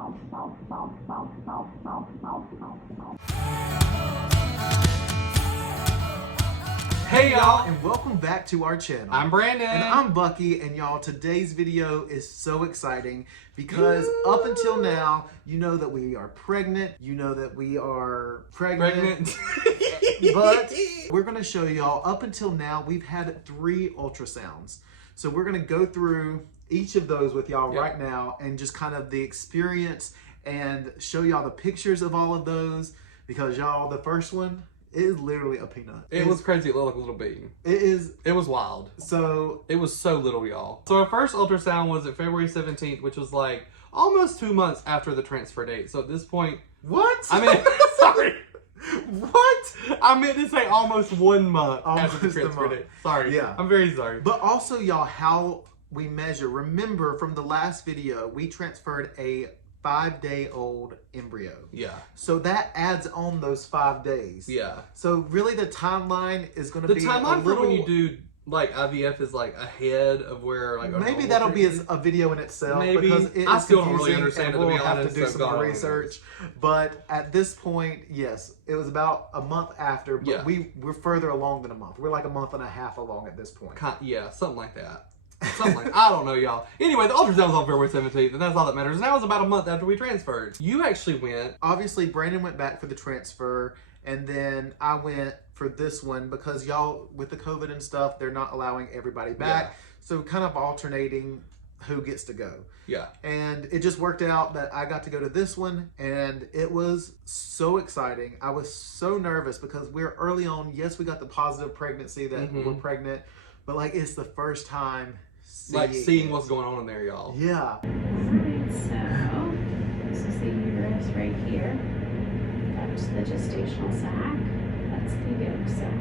Hey y'all, and welcome back to our channel. I'm Brandon. And I'm Bucky, and y'all, today's video is so exciting because up until now, you know that we are pregnant, you know that we are pregnant. But we're gonna show y'all, up until now, we've had 3 ultrasounds. So we're gonna go through each of those with y'all right now and just kind of the experience and show y'all the pictures of all of those, because y'all, the first one, it is literally a peanut. It was crazy. It looked like a little bean. It was wild. So it was so little, y'all. So our first ultrasound was at February 17th, which was like almost 2 months after the transfer date. So at this point, what? I mean, sorry. What? I meant to say almost 1 month after the transfer date. Sorry. Yeah. I'm very sorry. But also, y'all, how we measure. Remember from the last video, we transferred a 5-day-old embryo. Yeah. So that adds on those 5 days. Yeah. So really the timeline is going to be the timeline a little... for when you do like IVF is like ahead of where like maybe that'll be a video in itself. Maybe. Because it I is still don't really understand it, to we'll be have honest, to do so some God research. But at this point, yes, it was about a month after. But we're further along than a month. We're like a month and a half along at this point. Yeah, something like that. Something like I don't know, y'all. Anyway, the ultrasound was on February 17th, and that's all that matters. And that was about a month after we transferred. You actually went. Obviously, Brandon went back for the transfer, and then I went for this one because y'all, with the COVID and stuff, they're not allowing everybody back. Yeah. So kind of alternating who gets to go. Yeah. And it just worked out that I got to go to this one, and it was so exciting. I was so nervous because we're early on. Yes, we got the positive pregnancy that we're pregnant, but like it's the first time seeing what's going on in there, y'all. Yeah. Alright, so this is the uterus right here. That's the gestational sac. That's the yolk sac.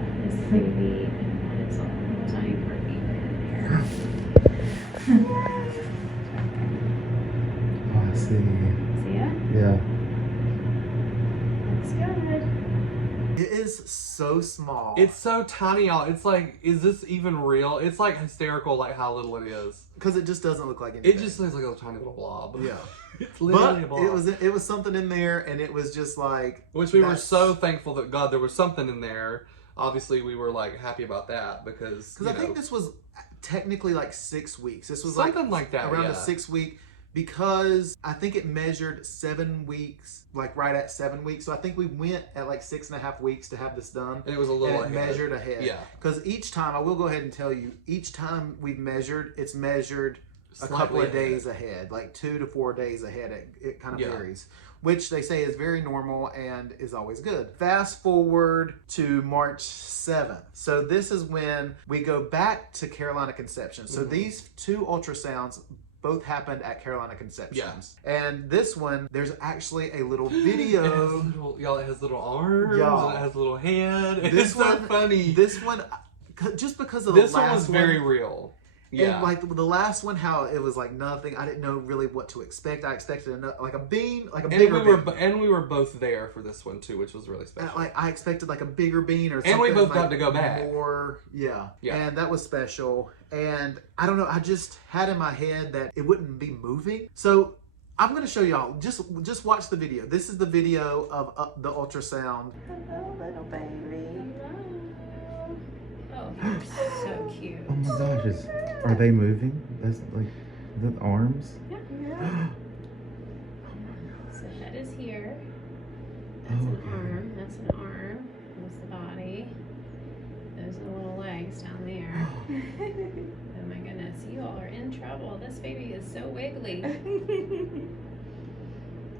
That is the baby, and that is a little tiny heartbeat right there. Oh, I see. See it? Yeah. Looks good. It is so small. It's so tiny, y'all. It's like, is this even real? It's like hysterical, like how little it is. Because it just doesn't look like anything. It just looks like a tiny little blob. Yeah. It's literally a But blob. it was something in there, and it was just like... Which we were so thankful that, God, there was something in there. Obviously, we were like happy about that because I think this was technically like 6 weeks. This was something like that, around the 6 week, because I think it measured 7 weeks, like right at 7 weeks. So I think we went at like 6.5 weeks to have this done. And it was a little and it measured ahead. Yeah. Because each time, I will go ahead and tell you, each time we've measured, it's measured a Slightly couple of ahead. days ahead, like 2 to 4 days ahead. It kind of varies, which they say is very normal and is always good. Fast forward to March 7th. So this is when we go back to Carolina Conception. So these 2 ultrasounds both happened at Carolina Conceptions. Yeah. And this one, there's actually a little video. Y'all, it has little arms, Y'all. and it has a little head. This It's one, so funny. This one, just because of this the last one was very real. Yeah. And like the last one, how it was like nothing. I didn't know really what to expect. I expected like a bean, like a bigger bean. And we were both there for this one too, which was really special. Like I expected like a bigger bean or something. And we both like got to go back. More, yeah. And that was special. And I don't know, I just had in my head that it wouldn't be moving. So I'm going to show y'all, just watch the video. This is the video of the ultrasound. Hello, little baby. Oh, you're so cute. Oh my gosh, are they moving? That's like, the arms? Yeah. Oh So head is here. my That's gosh. an arm. That's an arm. That's the body. Those are the little legs down there. Oh my goodness, you all are in trouble. This baby is so wiggly.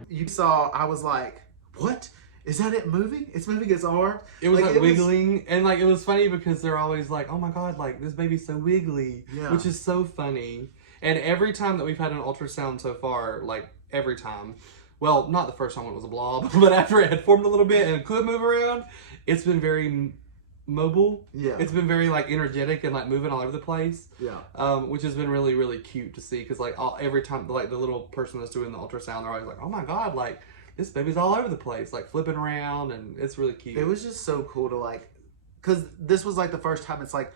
You saw, I was like, what? Is that it moving? It's moving its arm? It was like wiggling, and like it was funny because they're always like, "Oh my God, like this baby's so wiggly," which is so funny. And every time that we've had an ultrasound so far, like every time, well, not the first time when it was a blob, but after it had formed a little bit and could move around, it's been very mobile. Yeah. It's been very like energetic and like moving all over the place. Yeah. Which has been really, really cute to see because like every time like the little person that's doing the ultrasound, they're always like, "Oh my God, like this baby's all over the place, like flipping around," and it's really cute. It was just so cool to like, because this was like the first time it's like,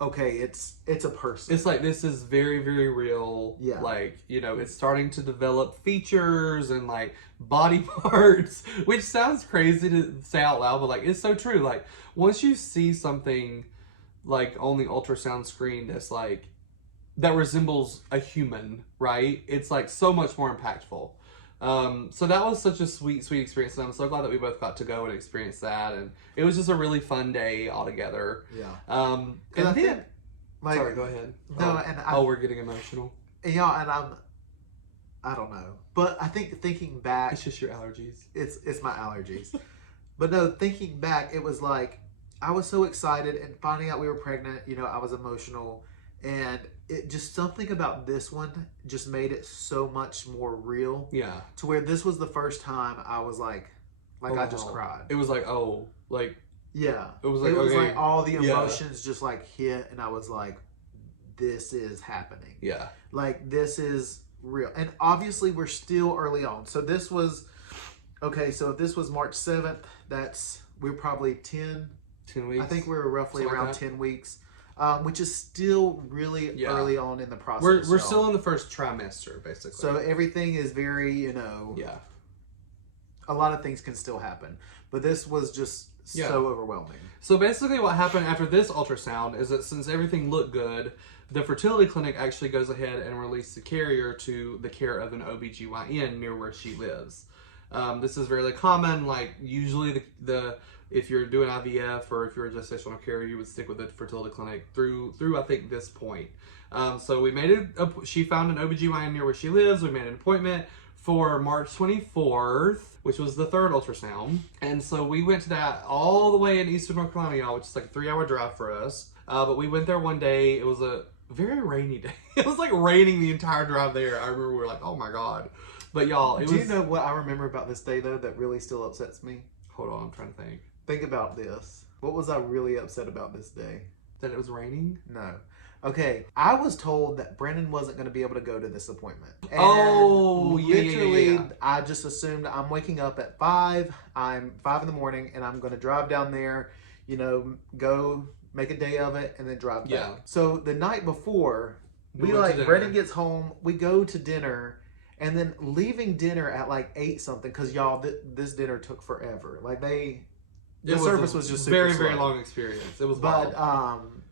okay, it's a person. It's like, this is very, very real. Yeah. Like, you know, it's starting to develop features and like body parts, which sounds crazy to say out loud, but like, it's so true. Like, once you see something like on the ultrasound screen that's like, that resembles a human, right? It's like so much more impactful. So that was such a sweet, sweet experience, and I'm so glad that we both got to go and experience that, and it was just a really fun day altogether. Yeah. And I then, think, like, sorry, go ahead. No, we're getting emotional. Yeah, and I don't know, but I think thinking back, It's just your allergies. it's my allergies. But no, thinking back, it was like I was so excited, and finding out we were pregnant, you know, I was emotional, and it just, something about this one just made it so much more real. Yeah. To where this was the first time I was like Oh, I just cried. It was like, oh, like, Yeah. it was like, It was okay. like all the emotions just like hit, and I was like, this is happening. Yeah. Like, this is real. And obviously we're still early on. So this was, okay, so if this was March 7th, we're probably 10 weeks. I think we're roughly Something around like that. 10 weeks, which is still really early on in the process. We're still in the first trimester, basically. So everything is very, you know, yeah. a lot of things can still happen. But this was just so overwhelming. So basically what happened after this ultrasound is that since everything looked good, the fertility clinic actually goes ahead and releases the carrier to the care of an OB-GYN near where she lives. This is very common. Like, usually the if you're doing IVF or if you're a gestational carrier, you would stick with the fertility clinic through I think this point. So we made she found an OB-GYN near where she lives. We made an appointment for March 24th, which was the third ultrasound. And so we went to that all the way in eastern North Carolina, y'all, which is like a 3-hour drive for us. But we went there one day. It was a very rainy day. It was like raining the entire drive there. I remember we were like, oh my God. But y'all, Do you know what I remember about this day though that really still upsets me? Hold on, I'm trying to think. Think about this. What was I really upset about this day? That it was raining? No. Okay, I was told that Brennan wasn't going to be able to go to this appointment. And literally, I just assumed I'm waking up at 5. I'm 5 in the morning, and I'm going to drive down there, you know, go make a day of it, and then drive back. Yeah. So the night before, We went to dinner. Brennan gets home, we go to dinner, and then leaving dinner at like 8 something, because y'all, this dinner took forever. Like the service was just super very, slow. very long experience. It was But wild.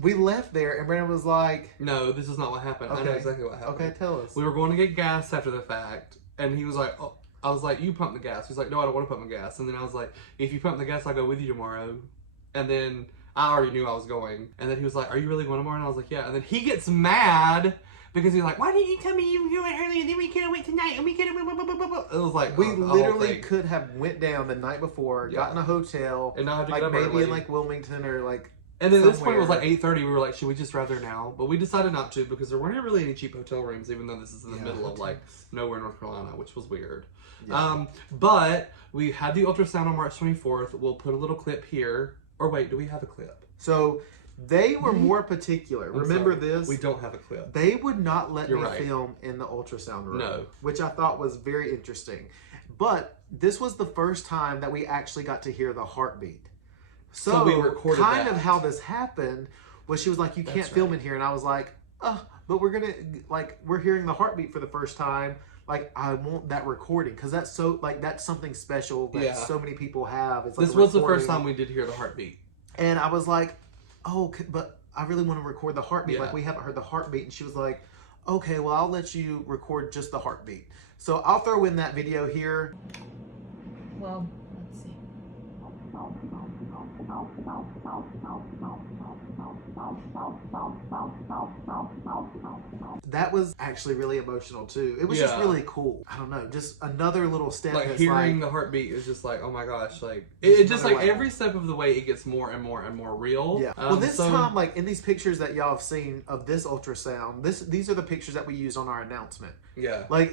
we left there, and Brandon was like, No, this is not what happened. I know exactly what happened. Okay, tell us. We were going to get gas after the fact, and he was like, oh, I was like, you pump the gas. He's like, no, I don't want to pump the gas. And then I was like, if you pump the gas, I'll go with you tomorrow. And then I already knew I was going. And then he was like, are you really going tomorrow? And I was like, yeah. And then he gets mad because he's like, why didn't you tell me you were going early, and then we could have went tonight, and we could have... It was like, we literally could have went down the night before, got in a hotel, and not have to like get up maybe early. in like Wilmington or like And then this point it was somewhere. like 8:30. We were like, should we just drive there now? But we decided not to because there weren't really any cheap hotel rooms, even though this is in the middle of like nowhere in North Carolina, which was weird. Yeah. But we had the ultrasound on March 24th. We'll put a little clip here. Or wait, do we have a clip? So they were more particular. Remember sorry. this? We don't have a clip. They would not let You're me right. film in the ultrasound room. No. Which I thought was very interesting. But this was the first time that we actually got to hear the heartbeat. So we recorded kind that. of how this happened was she was like, you can't film in here. And I was like, but we're going to, like, we're hearing the heartbeat for the first time. Like, I want that recording because that's so, like, that's something special that so many people have. It's like This was the first time we did hear the heartbeat. And I was like, oh, but I really want to record the heartbeat. Yeah. Like, we haven't heard the heartbeat. And she was like, okay, well, I'll let you record just the heartbeat. So I'll throw in that video here. Well, let's see. That was actually really emotional too. It was just really cool. I don't know, just another little step. Like that's hearing like, the heartbeat is just like, oh my gosh, like it just like another every step of the way it gets more and more and more real. Yeah. Well, this time, like in these pictures that y'all have seen of this ultrasound, these are the pictures that we use on our announcement. Yeah. Like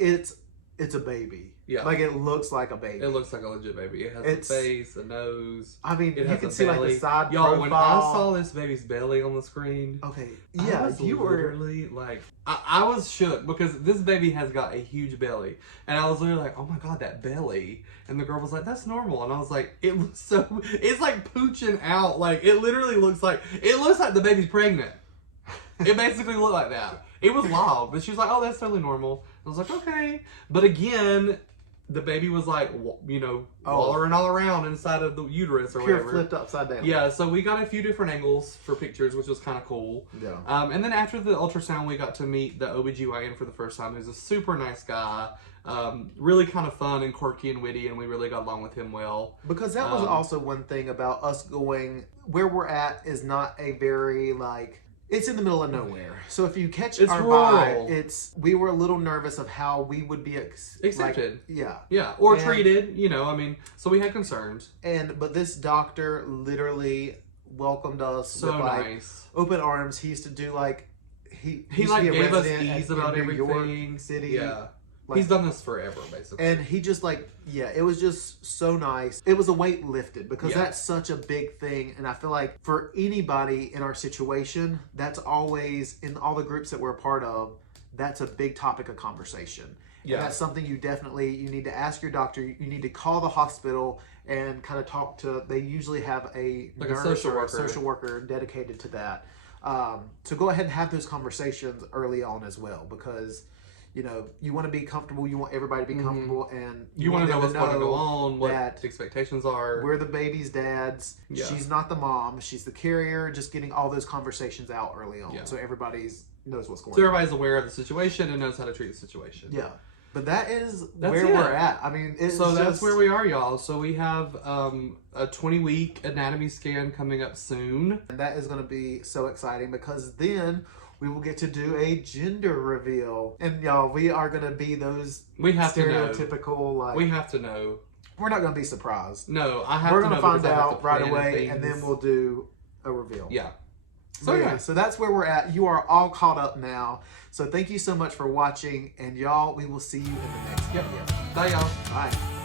it's a baby. Yeah. Like it looks like a baby. It looks like a legit baby. It has It's- a face, a nose. I mean, It you has can a see like belly. the side Y'all, profile. when I saw this baby's belly on the screen, Okay. I Yeah, was you were. literally like, I was shook because this baby has got a huge belly, and I was literally like, oh my god, that belly. And the girl was like, that's normal, and I was like, it looks so, it's like pooching out, like it literally looks like the baby's pregnant. It basically looked like that. It was wild, but she was like, oh, that's totally normal. I was like, okay, but again, the baby was like, you know, wallering all around inside of the uterus or Pure whatever. flipped upside down. Yeah, so we got a few different angles for pictures, which was kind of cool. Yeah. And then after the ultrasound, we got to meet the OB-GYN for the first time. He's a super nice guy, really kind of fun and quirky and witty, and we really got along with him well. Because that was also one thing about us going, where we're at is not a very, like, it's in the middle of nowhere. So if you catch It's our rural. vibe, we were a little nervous of how we would be Accepted. Yeah. Yeah, or And- treated, you know, I mean, so we had concerns. But this doctor literally welcomed us So with like nice. open arms. He used to do like He used to like be a gave us resident ease in about New York everything. City. Yeah. Like, He's done this forever, basically. and he just like, yeah, it was just so nice. It was a weight lifted because Yeah. that's such a big thing. And I feel like for anybody in our situation, that's always, in all the groups that we're a part of, that's a big topic of conversation. Yeah. And that's something you need to ask your doctor. You need to call the hospital and kind of talk to, they usually have a Like a nurse social or a worker. social worker dedicated to that. So go ahead and have those conversations early on as well, because you know, you want to be comfortable. You want everybody to be comfortable, and you want to know them what's going to go on, what that the expectations are. we're the baby's dads. Yeah. She's not the mom. She's the carrier. Just getting all those conversations out early on, Yeah. so everybody knows what's going So on. everybody's aware of the situation and knows how to treat the situation. Yeah, but that's That's where it. we're at. I mean, it's So that's just, where we are, y'all. So we have a 20-week anatomy scan coming up soon. and that is going to be so exciting because then we will get to do a gender reveal, and y'all, we are going to be those We have to know. stereotypical like. We have to know. We're not going to be surprised. No, I have We're to going know to find because I have to out right plan away, and things. then we'll do a reveal. Yeah. So yeah, so that's where we're at. You are all caught up now. So thank you so much for watching, and y'all, we will see you in the next Yep. video. Bye, y'all. Bye.